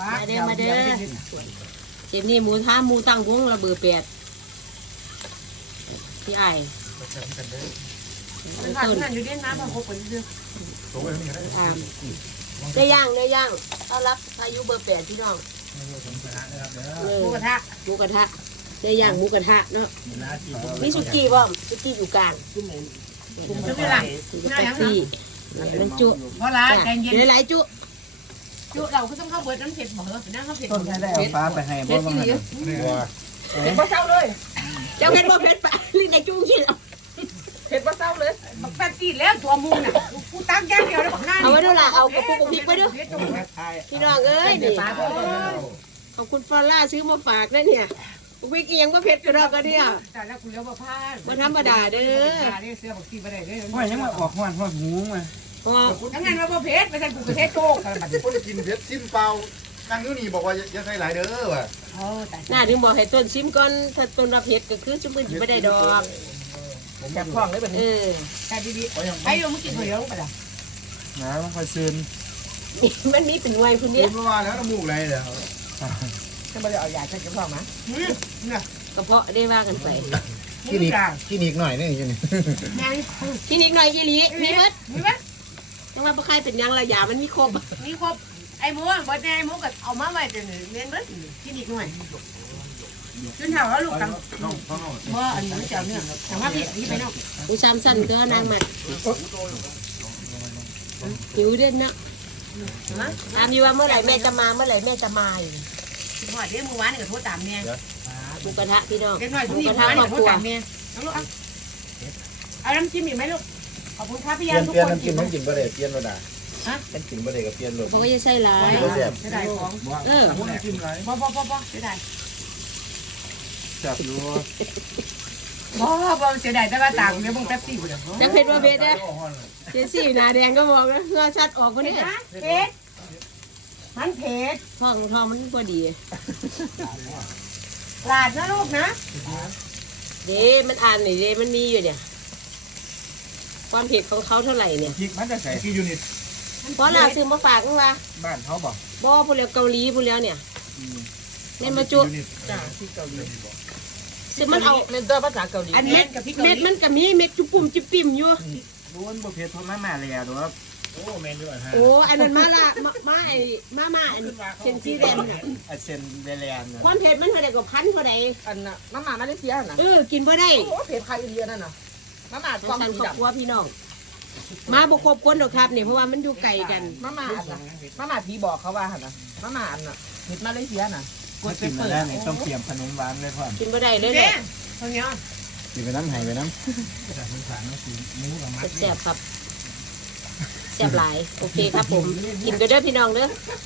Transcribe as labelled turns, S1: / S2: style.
S1: มาเด้อมาเด้อเจ็บนี่หมูท้าหมูตั้งวงระเบิดแปดพี่ไอ้ต้นได้ย่างต้อนรับพายุเบอร์แปดพี่น้องหมูกระทะได้ย่างหมูกระทะเนาะมีสุกี้บ่สุกี้อยู่กลางจะไม่หลังพี่มันจุเพราะร้านหลายจุเราก็ต้องเข้าเบิร์ดน้ำเผ็ดบอกเราเป็นน้ำข้าวเผ็ดต้นได้เอาฟ้าไปให้บ่บ้างนะเผ็ดบ่เศร้าเลยเจ้าเผ็ดบ่เผ็ดปะลิ้นในจุ้งกินเผ็ดบ่เศร้าเลยบักแป๊บตีแล้วตัวมูน่ะกูตั้งแก้วเดียวแล้วบักหน้าเอาไว้ด้วยล่ะเอากระปุกพริกไว้ด้วยพี่น้องเอ้ยนี่ขอบคุณฟอลล่าซื้อมาฝากนะเนี่ยพริกเอียงว่าเผ็ดกระดอกกระเดียวแต่แล้วคุณเลี้ยวมาพลาดมาธรรมดาเด้อเสื้อบักตีไปได้เลยว่ายังมาออกหอนหูมาทั้งนั้นว่าเพชรไม่ใช่กูกระเทศโจ๊ก
S2: คนกินเพชรซิมเปล่านั่งอยู่นี่บอกว่าอย่าใส่หลายเด้อว่ะ
S1: น่าถึงบอกให้ต้นซิมก่อนถ้าต้นรับเพชรก็คือจุ่มไม่ได้ดอก
S2: จับคล้องได้แบบนี้
S1: แต่ดีๆไอ้โยมกินหัวเยอะไปละ
S2: นะมันคอยซึม
S1: มันมีเป็นวัยคุณเนี่ย
S2: เมื่อวานแล้วน้ำมูกอะไรเนี่ย
S1: จะไม่ได้เอายาใช้กระเพาะมั้ยกระเพาะได้ว่ากันไป
S2: กินอีกหน่อยนี่กิน
S1: อีกหน่อยยี่หลีมีมั้ยยังมาประคายเป็นยังระยะมันมีครบไอ้หมูบดไอ้หมูก็เอามาไว้แต่เน้นเบิดกินอีกหน่อยจนเท่าแล้วลูกตังว่าอันนี้เจ้าเนี่ยแต่ว่าพี่ไปเนาะดูซ้ำสั้นก็นางใหม่หิวเด่นเนาะถามอยู่ว่าเมื่อไหร่แม่จะมาอยู่พ่อเดี๋ยวเมื่อวานนี่ก็โทรตามแม่หมูกระทะพี่น้องหมูกระทะครอบครัวเอาน้ำจิ้มอีกไหมลูกขอบคุณครับพี่ยาทุกคน
S2: น้ำจิ้มต้องกินบะเดเปลี่ยนระดาต้องกินบะเดกับเปลี่ยนเลย
S1: เพราะว่าจะใส่ลายจะได้ของพอจะได้
S2: จับดู
S1: พอจะได้แต่ว่าต่างเดี๋ยวมึงแป๊บซี่กูเดี๋ยวจะเผ็ดว่าเผ็ดนะเจซี่หน้าแดงก็บอกนะเงาชัดออกคนนี้เผ็ดมันเผ็ดท้องมันพอดีลาดนะลูกนะเด้มันอ่านหน่อยเด้มันมีอยู่เนี่ยความเผ็ดของเขาเท่าไหร่เนี่ย
S2: พริกมันจะใส่กี่ยูนิต
S1: เพราะเราซื้อมาฝากกันว่า
S2: บ้านเขาบอก
S1: พูดแล้วเกาหลีพูดแล้วเนี่ยเล่นมาจุ
S2: จ้าที่เกาหลี
S1: ซึ่งมันเอา
S3: เมนเตอร์ภาษาเกาหลี
S1: อันเม็ดมันก็มีเม็ดจุ่มจุ่มปิ่มอยู่
S2: ล้วนประเภททอดมาเลยอ่ะดูว่าโอ้เมนด้วยฮะ
S1: โอ้อันนั้นมาละมาอันเซนซีแดน
S2: เซนเดเลียน
S1: ความเผ็ดมันเท่าใดก็พันเท่าใด
S3: อันน่ะมาเลเซียน่ะ
S1: กินบ่ได้
S3: โอ้เผ็ดไทยอินเดียนั่นน่ะ
S1: ความสันครอบครัวพี่น้องมาบกครบคนดอกครับเนี่ยเพราะว่ามันอยู่ไกลกัน
S3: มาผีบอกเขาว่าน่ะมาอันน่ะเผ็ดมาเลเซียน่ะ
S2: กดกินมาแล้วนี่ต้องเตรียมขนมหวานเลยพ่อ
S1: กินบ่ได้เลยเนี่ย
S2: กินไปน้ำหายไปน้ำ
S1: แซ่บครับแซ่บหลายโอเคครับผมกินก็เด้อพี่น้องเด้อ